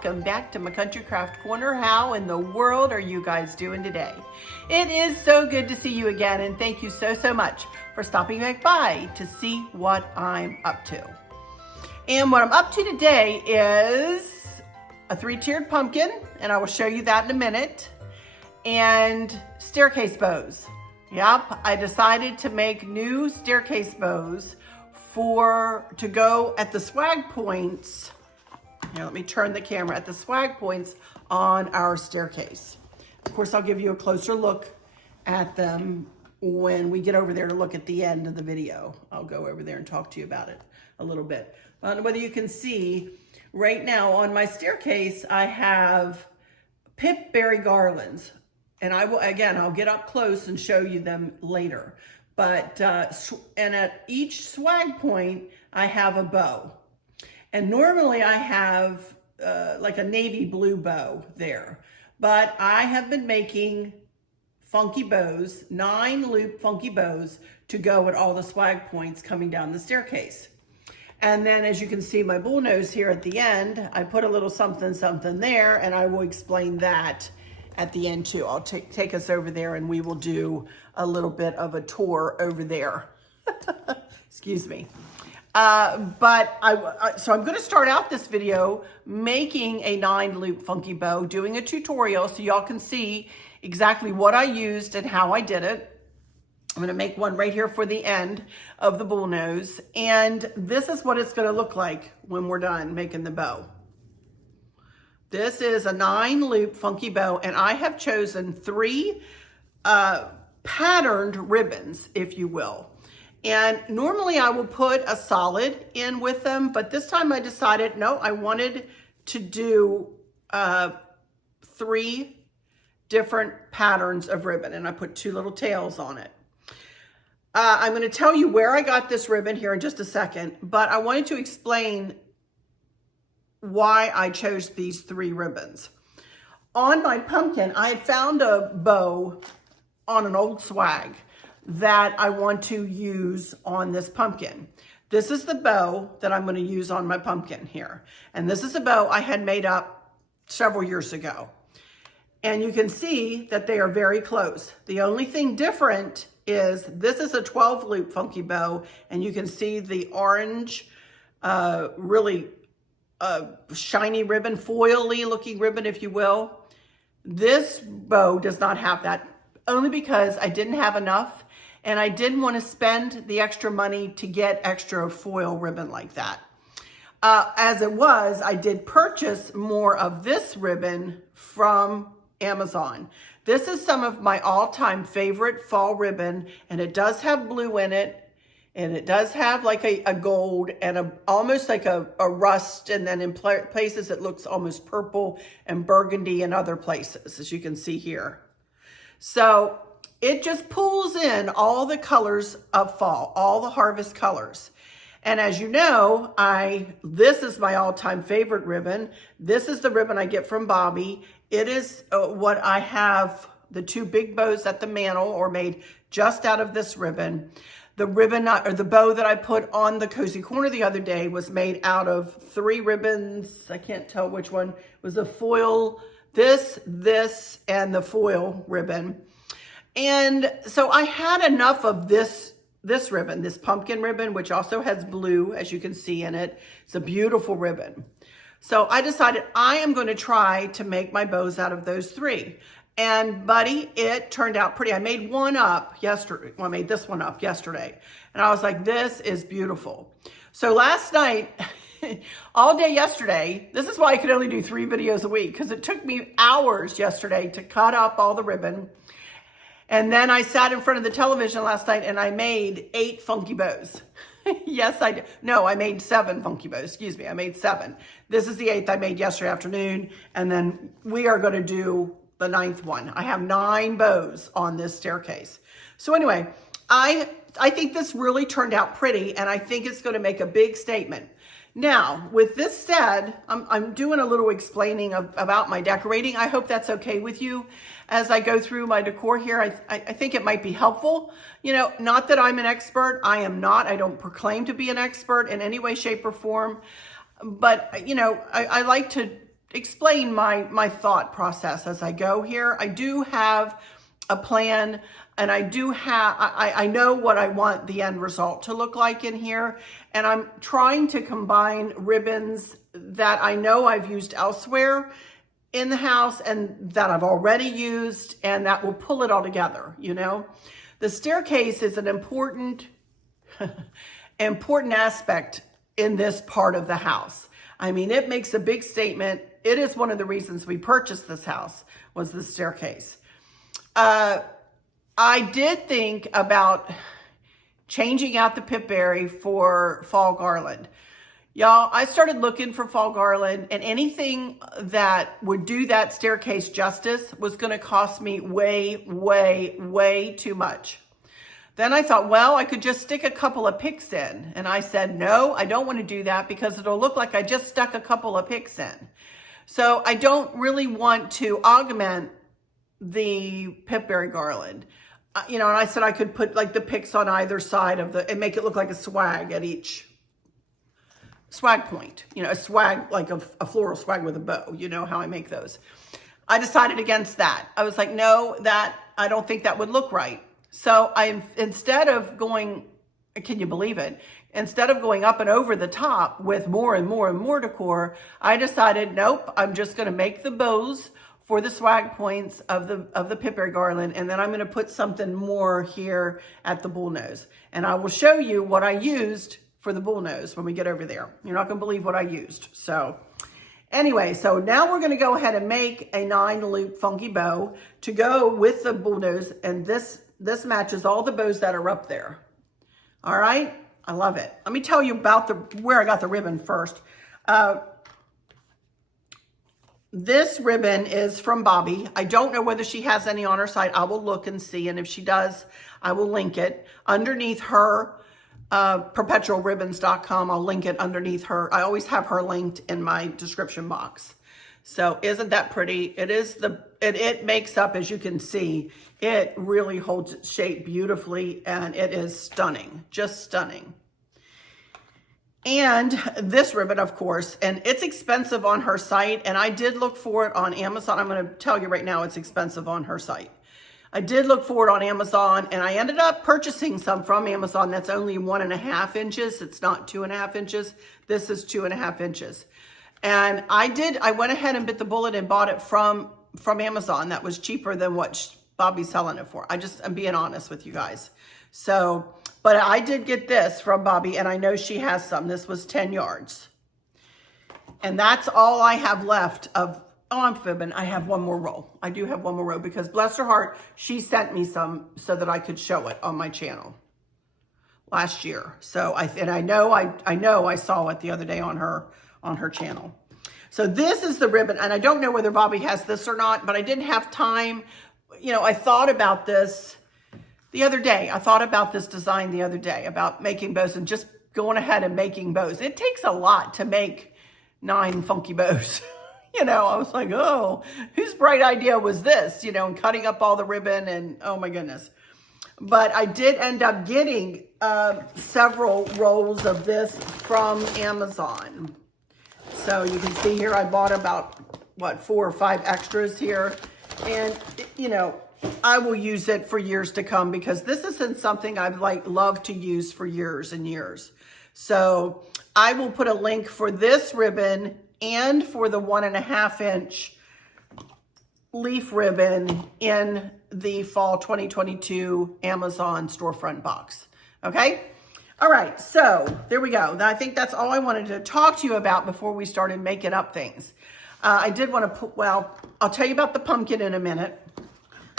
welcome back to my Country Craft Corner. How in the world are you guys doing today? It is so good to see you again, and thank you so much for stopping back by to see what I'm up to. And what I'm up to today is a 3-tiered pumpkin, and I will show you that in a minute, and staircase bows. Yep, I decided to make new staircase bows to go at the swag points. Here, let me turn the camera at the swag points on our staircase. Of course, I'll give you a closer look at them when we get over there to look at the end of the video. I'll go over there and talk to you about it a little bit. I don't know whether you can see right now on my staircase, I have Pip Berry garlands. And I'll get up close and show you them later. But, and at each swag point, I have a bow. And normally I have like a navy blue bow there. But I have been making funky bows, 9-loop funky bows to go at all the swag points coming down the staircase. And then as you can see my bullnose here at the end, I put a little something there, and I will explain that at the end too. I'll take us over there and we will do a little bit of a tour over there. Excuse me. So I'm gonna start out this video making a 9-loop funky bow, doing a tutorial so y'all can see exactly what I used and how I did it. I'm gonna make one right here for the end of the bullnose, and this is what it's gonna look like when we're done making the bow. This is a 9-loop funky bow, and I have chosen 3 patterned ribbons, if you will. And normally I will put a solid in with them, but this time I decided, no, I wanted to do 3 different patterns of ribbon, and I put 2 little tails on it. I'm going to tell you where I got this ribbon here in just a second, but I wanted to explain why I chose these 3 ribbons. On my pumpkin, I had found a bow on an old swag that I want to use on this pumpkin. This is the bow that I'm going to use on my pumpkin here. And this is a bow I had made up several years ago. And you can see that they are very close. The only thing different is this is a 12-loop funky bow, and you can see the orange, really shiny ribbon, foily looking ribbon, if you will. This bow does not have that, only because I didn't have enough, and I didn't want to spend the extra money to get extra foil ribbon like that. As it was, I did purchase more of this ribbon from Amazon. This is some of my all-time favorite fall ribbon, and it does have blue in it, and it does have like a gold and almost like a rust, and then in places it looks almost purple and burgundy in other places, as you can see here. So it just pulls in all the colors of fall, all the harvest colors. And as you know, this is my all-time favorite ribbon. This is the ribbon I get from Bobby. It is what I have, the 2 big bows at the mantle are made just out of this ribbon. The ribbon, or the bow that I put on the cozy corner the other day was made out of 3 ribbons. I can't tell which one. It was a foil, this, and the foil ribbon. And so I had enough of this ribbon, this pumpkin ribbon, which also has blue, as you can see in it. It's a beautiful ribbon. So I decided I am going to try to make my bows out of those 3. And buddy, it turned out pretty. I made one up yesterday. Well, I made this one up yesterday. And I was like, this is beautiful. So last night, all day yesterday, this is why I could only do 3 videos a week, because it took me hours yesterday to cut up all the ribbon. And then I sat in front of the television last night and I made 8 funky bows. Yes, I did. No, I made 7 funky bows. Excuse me. I made 7. This is the 8th I made yesterday afternoon. And then we are going to do the 9th one. I have 9 bows on this staircase. So anyway, I think this really turned out pretty, and I think it's going to make a big statement. Now, with this said, I'm doing a little explaining about my decorating. I hope that's okay with you as I go through my decor here. I think it might be helpful. You know, not that I'm an expert. I am not. I don't proclaim to be an expert in any way, shape, or form. But, you know, I like to explain my thought process as I go here. I do have a plan, and I do have, I know what I want the end result to look like in here, and I'm trying to combine ribbons that I know I've used elsewhere in the house and that I've already used, and that will pull it all together, you know. The staircase is an important aspect in this part of the house. I mean, it makes a big statement. It is one of the reasons we purchased this house, was the staircase. I did think about changing out the Pip Berry for fall garland. Y'all, I started looking for fall garland, and anything that would do that staircase justice was going to cost me way, way, way too much. Then I thought, well, I could just stick a couple of picks in. And I said, no, I don't want to do that because it'll look like I just stuck a couple of picks in. So I don't really want to augment the Pip Berry garland. You know, and I said I could put like the picks on either side of the, and make it look like a swag at each swag point. You know, a swag, like a floral swag with a bow. You know how I make those. I decided against that. I was like, no, I don't think that would look right. So instead of going, can you believe it? Instead of going up and over the top with more and more and more decor, I decided, nope, I'm just going to make the bows for the swag points of the Pip Berry garland, and then I'm going to put something more here at the bullnose. And I will show you what I used for the bullnose when we get over there. You're not going to believe what I used. So anyway, so now we're going to go ahead and make a 9-loop funky bow to go with the bullnose, and this matches all the bows that are up there. All right, I love it. Let me tell you about where I got the ribbon first. This ribbon is from Bobby. I don't know whether she has any on her site. I will look and see, and if she does, I will link it underneath her perpetualribbons.com. I'll link it underneath her. I always have her linked in my description box. So isn't that pretty? It makes up, as you can see, it really holds its shape beautifully, and it is stunning, just stunning. And this ribbon, of course, and it's expensive on her site, and I did look for it on Amazon. I'm going to tell you right now, it's expensive on her site. I did look for it on Amazon, and I ended up purchasing some from Amazon that's only 1.5 inches. It's not 2.5 inches. This is 2.5 inches. And I went ahead and bit the bullet and bought it from Amazon. That was cheaper than what Bobby's selling it for. I'm being honest with you guys. So, but I did get this from Bobby, and I know she has some. This was 10 yards. And that's all I have left of, oh, I'm fibbing. I have one more roll. I do have one more roll because, bless her heart, she sent me some so that I could show it on my channel last year. So I know I saw it the other day on her channel. So this is the ribbon, and I don't know whether Bobby has this or not, but I didn't have time. You know, I thought about this the other day. I thought about this design the other day about making bows and just going ahead and making bows. It takes a lot to make 9 funky bows. You know, I was like, oh, whose bright idea was this? You know, and cutting up all the ribbon, and oh my goodness. But I did end up getting several rolls of this from Amazon. So you can see here, I bought about, what, 4 or 5 extras here. And, you know, I will use it for years to come because this isn't something I've loved to use for years and years. So I will put a link for this ribbon and for the 1.5 inch leaf ribbon in the fall 2022 Amazon storefront box. Okay. All right. So there we go. I think that's all I wanted to talk to you about before we started making up things. I did want to put, well, I'll tell you about the pumpkin in a minute.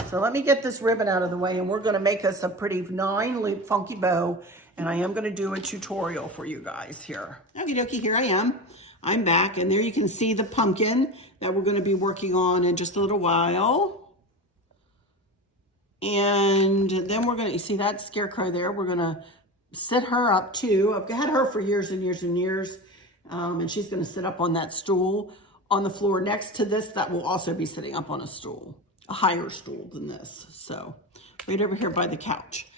So let me get this ribbon out of the way, and we're going to make us a pretty 9-loop funky bow, and I am going to do a tutorial for you guys here. Okie dokie, here I am. I'm back, and there you can see the pumpkin that we're going to be working on in just a little while. And then we're going to, you see that scarecrow there? We're going to sit her up too. I've had her for years and years and years, and she's going to sit up on that stool on the floor next to this. That will also be sitting up on a stool, a higher stool than this. So right over here by the couch.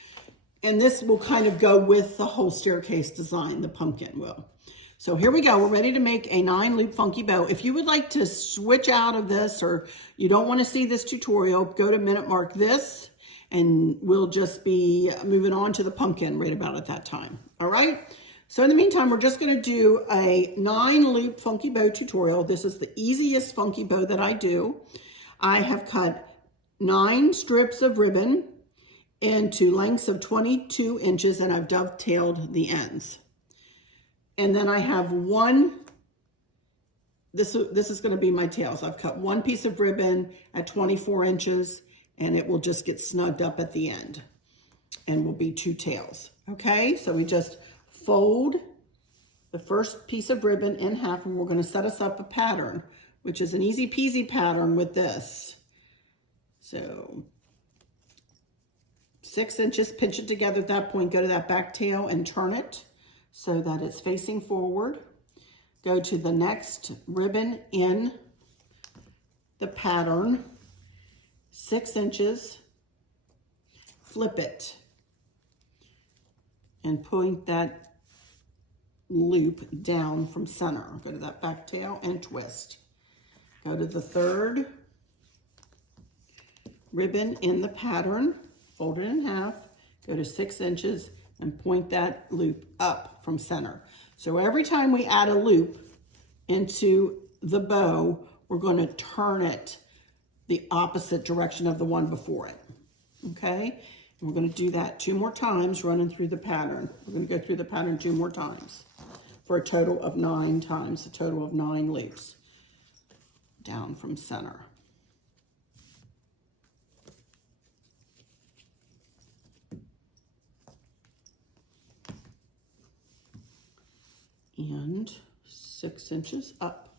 And this will kind of go with the whole staircase design, the pumpkin will. So here we go. We're ready to make a 9-loop funky bow. If you would like to switch out of this or you don't want to see this tutorial, go to minute mark this and we'll just be moving on to the pumpkin right about at that time. All right. So in the meantime, we're just going to do a 9-loop funky bow tutorial. This is the easiest funky bow that I do. I have cut 9 strips of ribbon into lengths of 22 inches and I've dovetailed the ends. And then I have this is going to be my tails. I've cut 1 piece of ribbon at 24 inches and it will just get snugged up at the end and will be 2 tails. Okay, so we just fold the first piece of ribbon in half and we're going to set us up a pattern, which is an easy peasy pattern with this. So 6 inches, pinch it together at that point, go to that back tail and turn it so that it's facing forward. Go to the next ribbon in the pattern, 6 inches, flip it and point that loop down from center. Go to that back tail and twist. Go to the third ribbon in the pattern, fold it in half, go to 6 inches and point that loop up from center. So every time we add a loop into the bow, we're going to turn it the opposite direction of the one before it. Okay? And we're going to do that 2 more times running through the pattern. We're going to go through the pattern 2 more times for a total of 9 times, a total of 9 loops down from center. And 6 inches up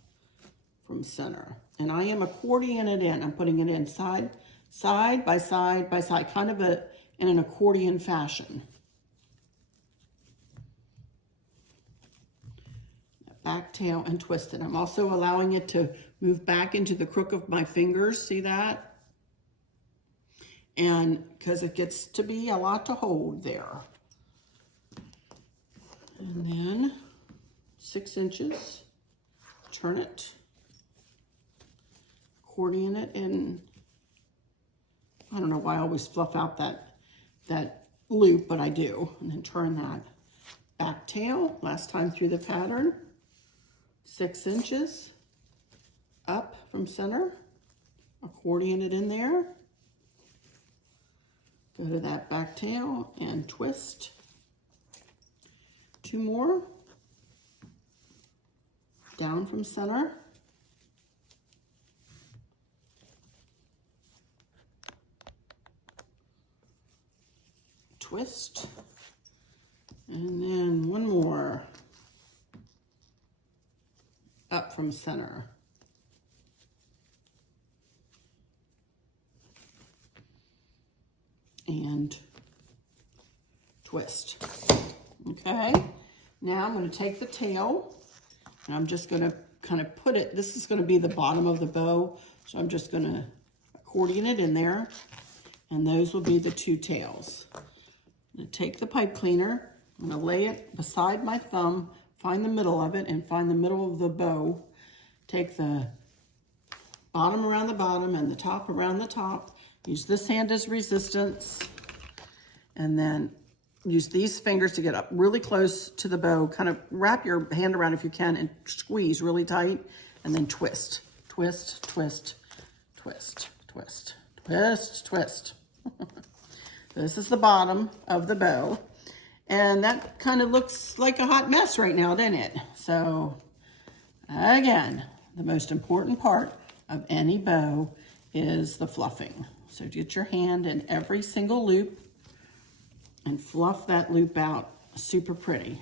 from center. And I am accordioning it in. I'm putting it in side by side by side, kind of in an accordion fashion. Back tail and twist it. I'm also allowing it to move back into the crook of my fingers. See that? And because it gets to be a lot to hold there. And then 6 inches, turn it, accordion it in. I don't know why I always fluff out that loop, but I do. And then turn that back tail, last time through the pattern, 6 inches up from center, accordion it in there, go to that back tail and twist. 2 more. Down from center. Twist. And then 1 more. Up from center. And twist. Okay. Now I'm going to take the tail and I'm just going to kind of put it, this is going to be the bottom of the bow, so I'm just going to accordion it in there, and those will be the 2 tails. I'm going to take the pipe cleaner, I'm going to lay it beside my thumb, find the middle of it, and find the middle of the bow. Take the bottom around the bottom and the top around the top. Use this hand as resistance, and then use these fingers to get up really close to the bow. Kind of wrap your hand around if you can and squeeze really tight, and then twist, twist, twist, twist, twist, twist, twist. This is the bottom of the bow, and that kind of looks like a hot mess right now, doesn't it? So again, the most important part of any bow is the fluffing. So get your hand in every single loop and fluff that loop out super pretty.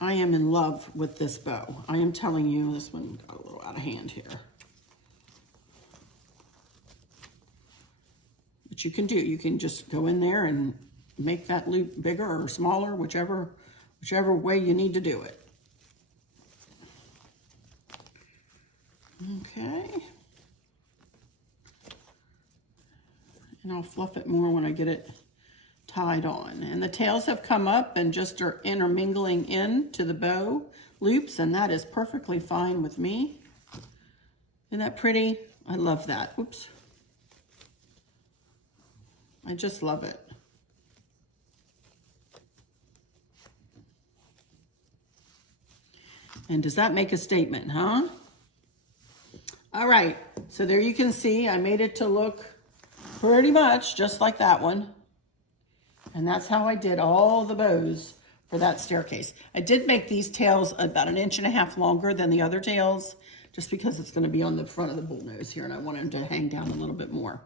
I am in love with this bow. I am telling you, this one got a little out of hand here. But you can do, you can just go in there and make that loop bigger or smaller, whichever way you need to do it. Okay. And I'll fluff it more when I get it tied on. And the tails have come up and just are intermingling into the bow loops, and that is perfectly fine with me. Isn't that pretty? I love that. Oops. I just love it. And does that make a statement, huh? All right, so there you can see I made it to look pretty much just like that one. And that's how I did all the bows for that staircase. I did make these tails about 1.5 inches longer than the other tails, just because it's going to be on the front of the bull nose here, and I wanted them to hang down a little bit more.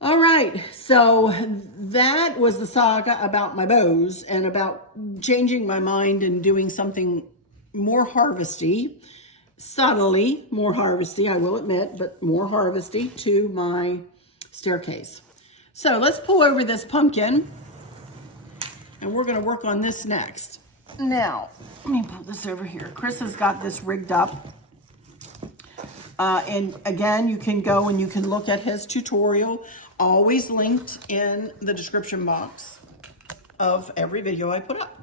All right, so that was the saga about my bows and about changing my mind and doing something more harvesty, subtly more harvesty, I will admit, but more harvesty to my staircase. So let's pull over this pumpkin, and we're going to work on this next. Now, let me pull this over here. Chris has got this rigged up. And again, you can go and you can look at his tutorial, always linked in the description box of every video I put up.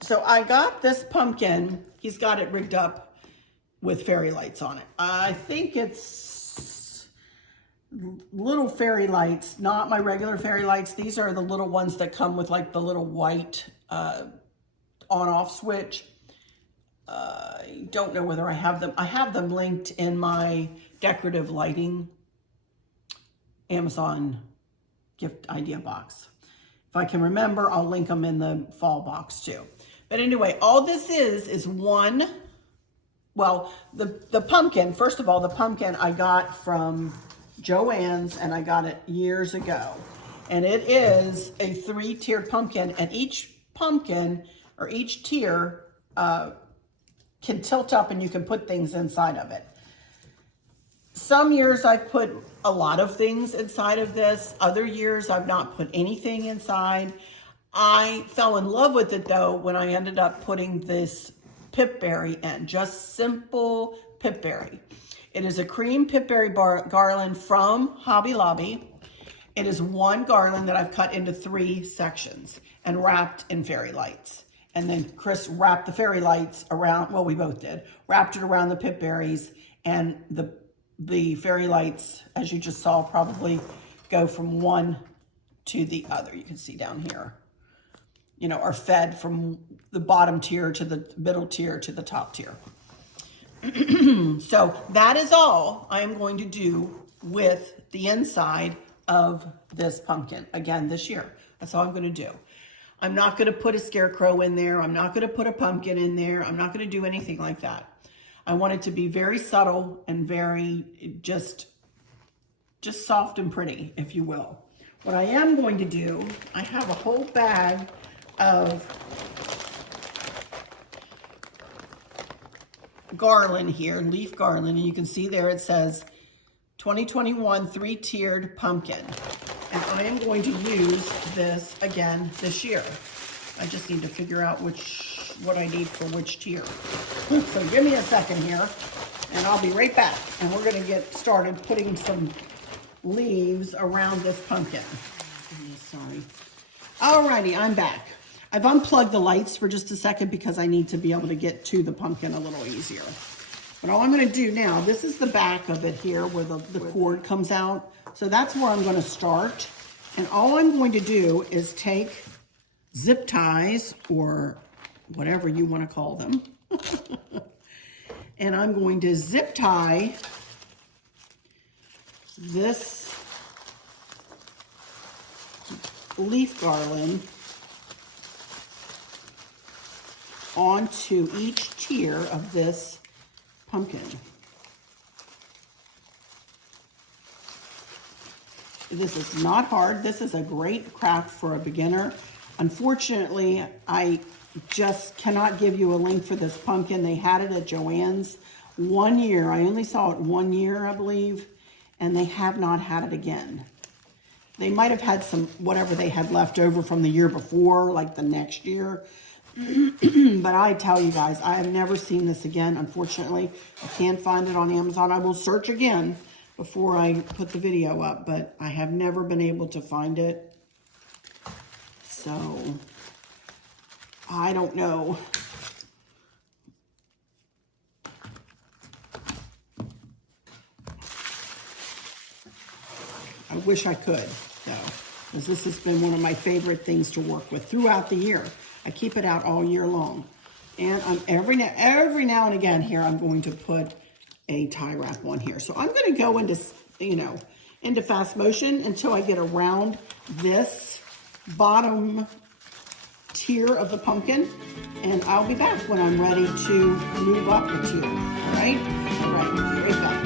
So I got this pumpkin. He's got it rigged up with fairy lights on it. I think it's little fairy lights, not my regular fairy lights. These are the little ones that come with like the little white on-off switch. I don't know whether I have them. I have them linked in my decorative lighting Amazon gift idea box. If I can remember, I'll link them in the fall box too. But anyway, all this is one, well, the pumpkin, first of all, the pumpkin I got from Joann's, and I got it years ago. And it is a 3-tiered pumpkin, and each pumpkin or each tier can tilt up and you can put things inside of it. Some years I've put a lot of things inside of this. Other years I've not put anything inside. I fell in love with it though when I ended up putting this Pip Berry in, just simple Pip Berry. It is a cream Pip Berry garland from Hobby Lobby. It is one garland that I've cut into 3 sections and wrapped in fairy lights. And then Chris wrapped the fairy lights around, well, we both did, wrapped it around the pip berries, and the fairy lights, as you just saw, probably go from one to the other. You can see down here, you know, are fed from the bottom tier to the middle tier to the top tier. So that is all I am going to do with the inside of this pumpkin again this year. That's all I'm going to do. I'm not going to put a scarecrow in there. I'm not going to put a pumpkin in there. I'm not going to do anything like that. I want it to be very subtle and very just soft and pretty, if you will. What I am going to do, I have a whole bag of garland here, leaf garland, and you can see there it says 2021 3-tiered pumpkin. And I am going to use this again this year. I just need to figure out what I need for which tier. So give me a second here, and I'll be right back. And we're going to get started putting some leaves around this pumpkin. Sorry. Alrighty, I'm back. I've unplugged the lights for just a second because I need to be able to get to the pumpkin a little easier. But all I'm going to do now, this is the back of it here where the cord comes out. So that's where I'm going to start. And all I'm going to do is take zip ties, or whatever you want to call them. And I'm going to zip tie this leaf garland onto each tier of this pumpkin. This is not hard. This is a great craft for a beginner. Unfortunately, I just cannot give you a link for this pumpkin. They had it at Joann's 1 year. I only saw it 1 year, I believe, and they have not had it again. They might have had some, whatever they had left over from the year before, like the next year. But I tell you guys, I have never seen this again, unfortunately. I can't find it on Amazon. I will search again, before I put the video up, but I have never been able to find it. So, I don't know. I wish I could, though, because this has been one of my favorite things to work with throughout the year. I keep it out all year long. And every now and again here, I'm going to put a tie wrap on here. So I'm going to go into, into fast motion until I get around this bottom tier of the pumpkin. And I'll be back when I'm ready to move up the tier. All right? All right, be right back.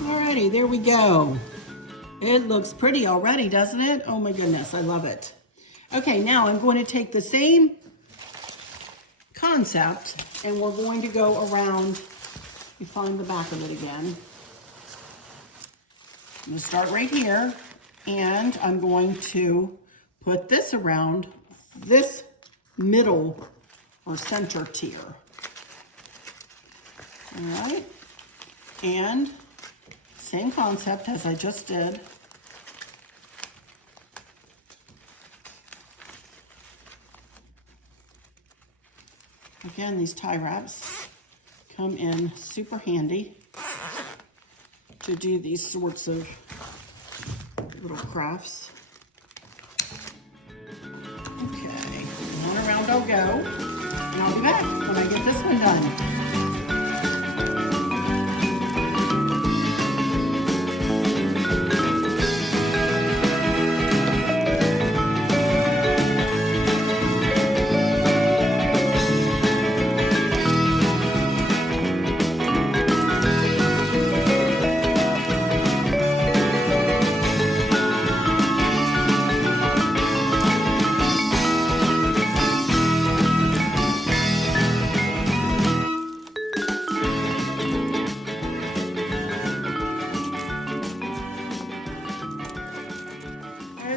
Alrighty, there we go. It looks pretty already, doesn't it? Oh my goodness, I love it. Okay, now I'm going to take the same concept and we're going to go around. You find the back of it again. I'm going to start right here and I'm going to put this around this middle or center tier. All right, and same concept as I just did. Again, these tie wraps come in super handy to do these sorts of little crafts. Okay, one around I'll go, and I'll be back when I get this one done.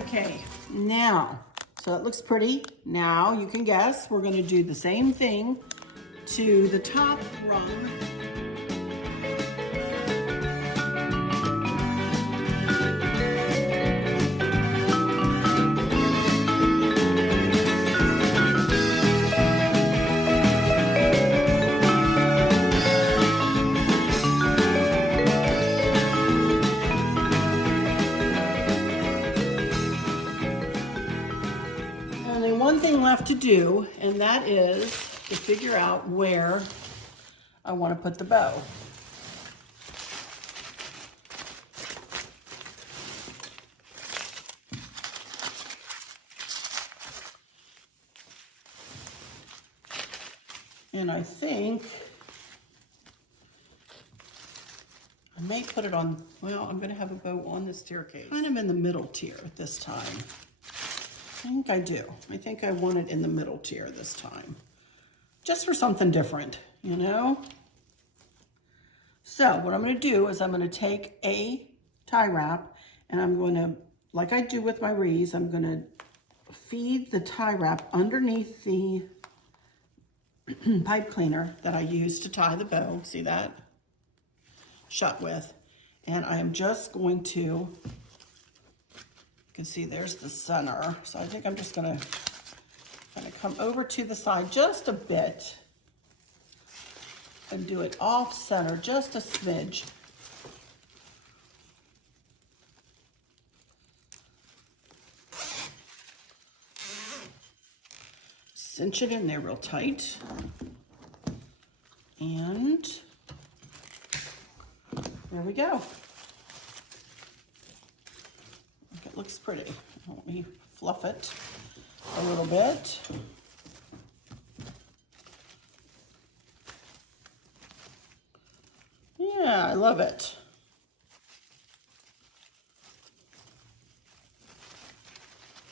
Okay, now, so it looks pretty. Now you can guess we're going to do the same thing to the top rung. Left to do, and that is to figure out where I want to put the bow. And I think I may put it on, well, I'm going to have a bow on the staircase. Kind of in the middle tier this time. I think I do. I think I want it in the middle tier this time. Just for something different, you know? So what I'm going to do is I'm going to take a tie wrap and I'm going to, like I do with my wreaths, I'm going to feed the tie wrap underneath the pipe cleaner that I use to tie the bow. See that? Shut with. And I am just going to, you can see there's the center. So I think I'm just gonna kind of come over to the side just a bit and do it off center, just a smidge. Cinch it in there real tight. And there we go. It looks pretty. Let me fluff it a little bit. Yeah, I love it.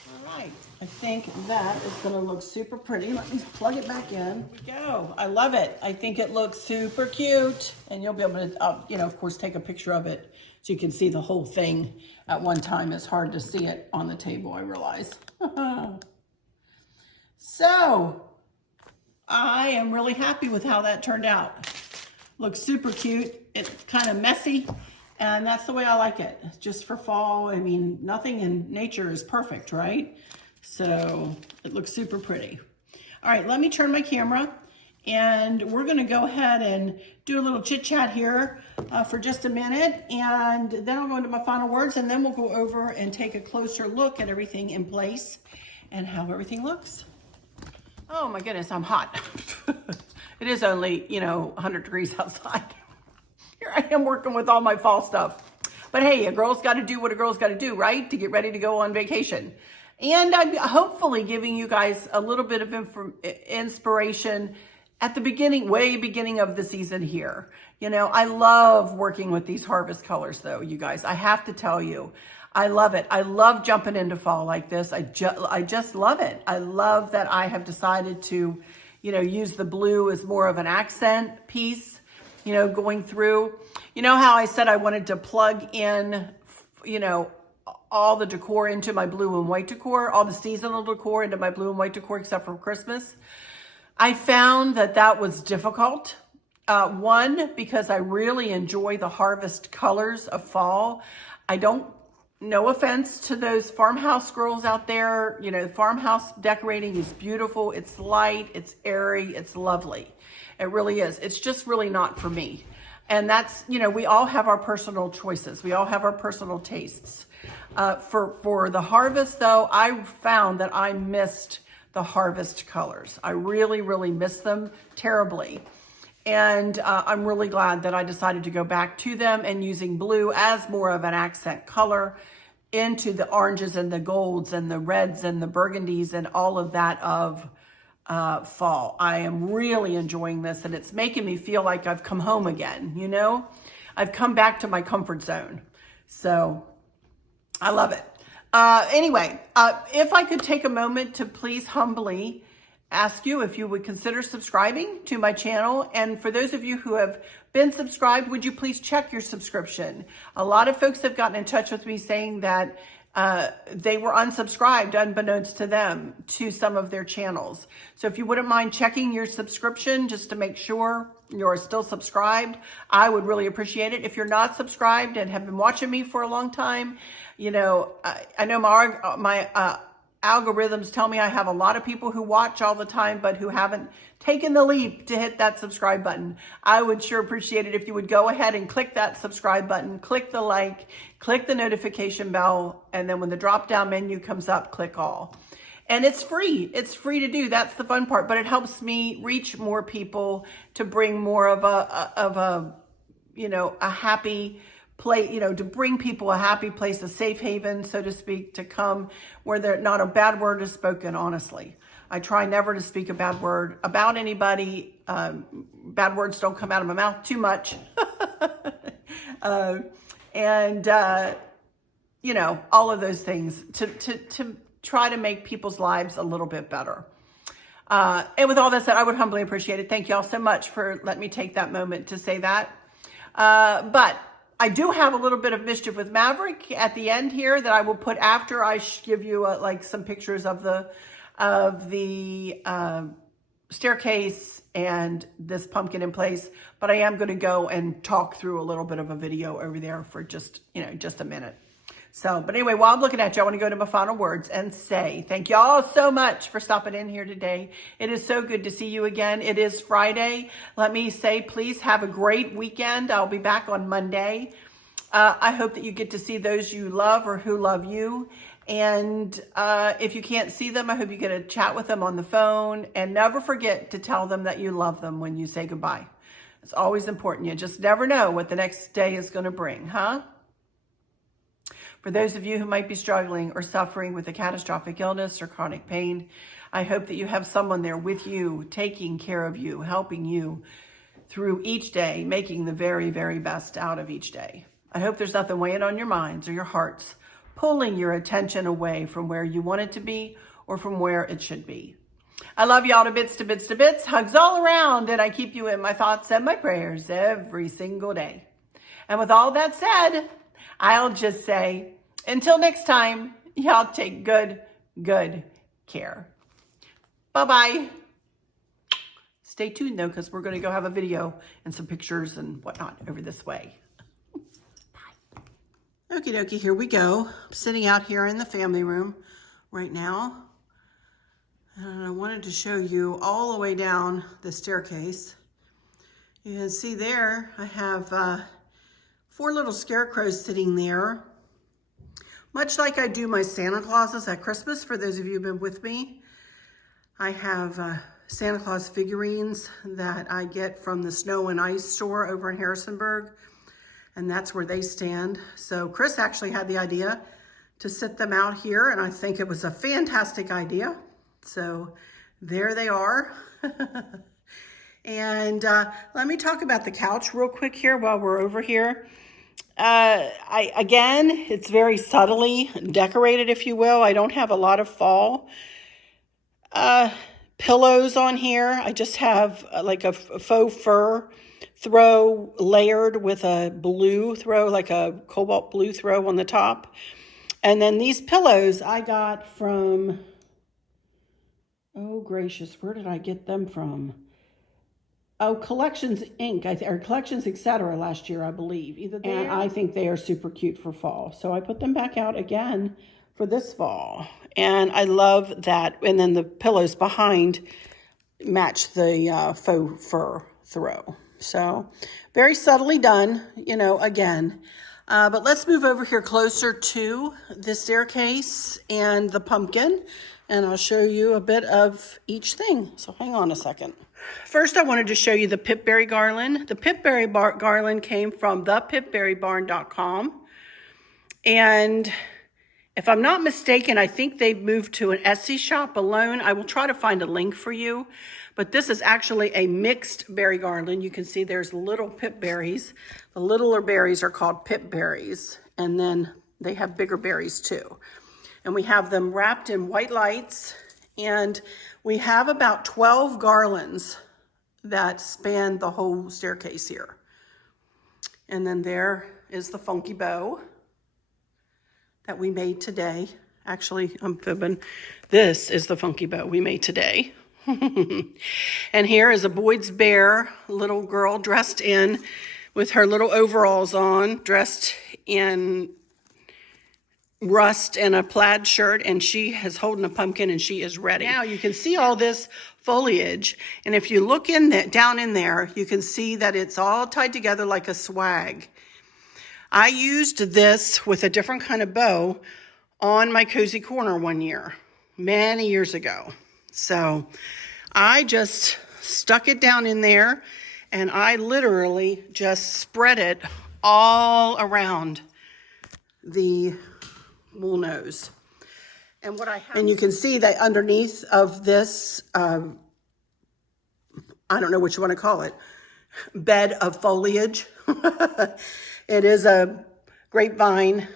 All right, I think that is going to look super pretty. Let me plug it back in. There we go. I love it. I think it looks super cute, and you'll be able to, you know, of course, take a picture of it so you can see the whole thing at one time. It's hard to see it on the table, I realize. So, I am really happy with how that turned out. Looks super cute. It's kind of messy, and that's the way I like it. Just for fall. I mean, nothing in nature is perfect, right? So it looks super pretty. All right, let me turn my camera, and we're gonna go ahead and do a little chit chat here for just a minute, and then I'll go into my final words, and then we'll go over and take a closer look at everything in place and how everything looks. Oh my goodness, I'm hot. It is only, you know, 100 degrees outside. Here I am working with all my fall stuff. But hey, a girl's got to do what a girl's got to do, right? To get ready to go on vacation. And I'm hopefully giving you guys a little bit of inspiration at the beginning, way beginning of the season here. You know, I love working with these harvest colors though, you guys. I have to tell you, I love it. I love jumping into fall like this. I just love it. I love that I have decided to, you know, use the blue as more of an accent piece, you know, going through. You know how I said I wanted to plug in, you know, all the decor into my blue and white decor, all the seasonal decor into my blue and white decor except for Christmas. I found that that was difficult. One, because I really enjoy the harvest colors of fall. I don't, no offense to those farmhouse girls out there, you know, farmhouse decorating is beautiful. It's light, it's airy, it's lovely. It really is. It's just really not for me. And that's, you know, we all have our personal choices. We all have our personal tastes. For the harvest though, I found that I missed the harvest colors. I really, really missed them terribly. And I'm really glad that I decided to go back to them and using blue as more of an accent color into the oranges and the golds and the reds and the burgundies and all of that of fall. I am really enjoying this, and it's making me feel like I've come home again, you know? I've come back to my comfort zone. So I love it. Anyway, if I could take a moment to please humbly ask you if you would consider subscribing to my channel. And for those of you who have been subscribed, would you please check your subscription? A lot of folks have gotten in touch with me saying that they were unsubscribed, unbeknownst to them, to some of their channels. So if you wouldn't mind checking your subscription just to make sure you're still subscribed, I would really appreciate it. If you're not subscribed and have been watching me for a long time, you know, I know my algorithms tell me I have a lot of people who watch all the time, but who haven't taken the leap to hit that subscribe button. I would sure appreciate it if you would go ahead and click that subscribe button, click the like, click the notification bell, and then when the drop-down menu comes up, click all. And it's free. It's free to do. That's the fun part, but it helps me reach more people to bring more of a you know, a happy place, you know, to bring people a happy place, a safe haven, so to speak, to come where not a bad word is spoken, honestly. I try never to speak a bad word about anybody. Bad words don't come out of my mouth too much. You know, all of those things to try to make people's lives a little bit better. And with all that said, I would humbly appreciate it. Thank you all so much for letting me take that moment to say that. But I do have a little bit of Mischief with Maverick at the end here that I will put after I give you like some pictures of the staircase and this pumpkin in place. But I am going to go and talk through a little bit of a video over there for just, you know, just a minute. So, but anyway, while I'm looking at you, I want to go to my final words and say thank you all so much for stopping in here today. It is so good to see you again. It is Friday. Let me say, please have a great weekend. I'll be back on Monday. I hope that you get to see those you love or who love you. And if you can't see them, I hope you get a chat with them on the phone. And never forget to tell them that you love them when you say goodbye. It's always important. You just never know what the next day is going to bring, huh? For those of you who might be struggling or suffering with a catastrophic illness or chronic pain, I hope that you have someone there with you, taking care of you, helping you through each day, making the very, very best out of each day. I hope there's nothing weighing on your minds or your hearts, pulling your attention away from where you want it to be or from where it should be. I love y'all to bits, to bits, to bits. Hugs all around, and I keep you in my thoughts and my prayers every single day. And with all that said, I'll just say, until next time, y'all take good care. Bye-bye. Stay tuned, though, because we're going to go have a video and some pictures and whatnot over this way. Bye. Okie dokie, here we go. I'm sitting out here in the family room right now. And I wanted to show you all the way down the staircase. You can see there, I have 4 little scarecrows sitting there. Much like I do my Santa Clauses at Christmas, for those of you who've been with me. I have Santa Claus figurines that I get from the Snow and Ice store over in Harrisonburg. And that's where they stand. So Chris actually had the idea to sit them out here, and I think it was a fantastic idea. So there they are. And let me talk about the couch real quick here while we're over here. Again, it's very subtly decorated, if you will. I don't have a lot of fall pillows on here. I just have like a faux fur throw layered with a blue throw, like a cobalt blue throw on the top. And then these pillows I got from, oh gracious, where did I get them from? Oh, Collections Inc. Or Collections Etc. last year, I believe. Either there. And I think they are super cute for fall. So I put them back out again for this fall. And I love that. And then the pillows behind match the faux fur throw. So very subtly done, you know, again. But let's move over here closer to the staircase and the pumpkin. And I'll show you a bit of each thing. So hang on a second. First, I wanted to show you the Pip Berry garland. The Pip Berry garland came from thepipberrybarn.com. And if I'm not mistaken, I think they've moved to an Etsy shop alone. I will try to find a link for you. But this is actually a mixed berry garland. You can see there's little pip berries. The littler berries are called pip berries. And then they have bigger berries too. And we have them wrapped in white lights. And we have about 12 garlands that span the whole staircase here. And then there is the funky bow that we made today. Actually, I'm fibbing. This is the funky bow we made today. And here is a Boyd's Bear little girl dressed in with her little overalls on, dressed in rust and a plaid shirt, and she is holding a pumpkin and she is ready. Now you can see all this foliage, and if you look in that down in there, you can see that it's all tied together like a swag. I used this with a different kind of bow on my cozy corner one year, many years ago. So I just stuck it down in there, and I literally just spread it all around the wool nose. And what I have, and you can see that underneath of this, I don't know what you want to call it, bed of foliage. It is a grapevine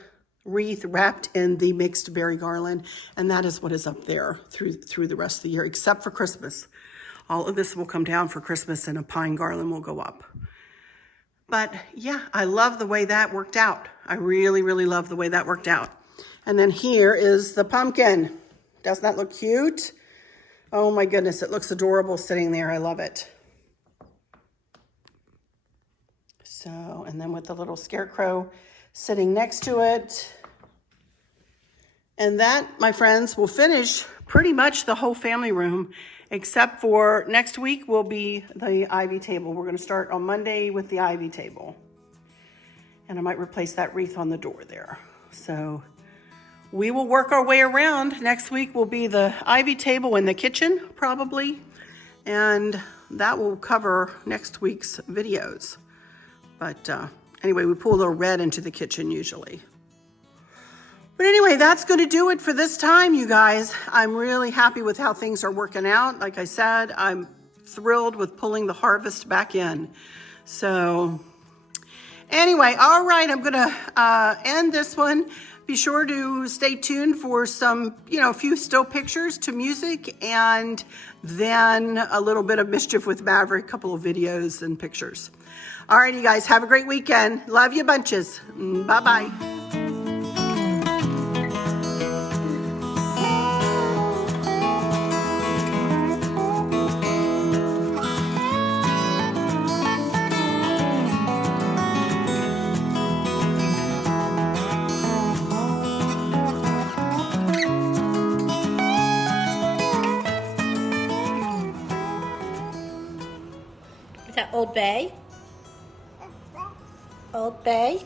wreath wrapped in the mixed berry garland, and that is what is up there through the rest of the year, except for Christmas. All of this will come down for Christmas, and a pine garland will go up. But yeah, I love the way that worked out. I really, really love the way that worked out. And then here is the pumpkin. Doesn't that look cute? Oh my goodness, it looks adorable sitting there. I love it. So, and then with the little scarecrow sitting next to it. And that, my friends, will finish pretty much the whole family room, except for next week will be the ivy table. We're going to start on Monday with the ivy table. And I might replace that wreath on the door there. So we will work our way around. Next week will be the ivy table in the kitchen, probably. and that will cover next week's videos. But anyway, we pull a little red into the kitchen usually. But anyway, that's going to do it for this time, you guys. I'm really happy with how things are working out. Like I said, I'm thrilled with pulling the harvest back in. So anyway, all right, I'm going to end this one. Be sure to stay tuned for some, a few still pictures to music, and then a little bit of Mischief with Maverick, a couple of videos and pictures. All right, you guys, have a great weekend. Love you bunches. Bye-bye. Is that Old Bay? Old Bay?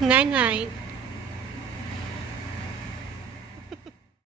Night-night.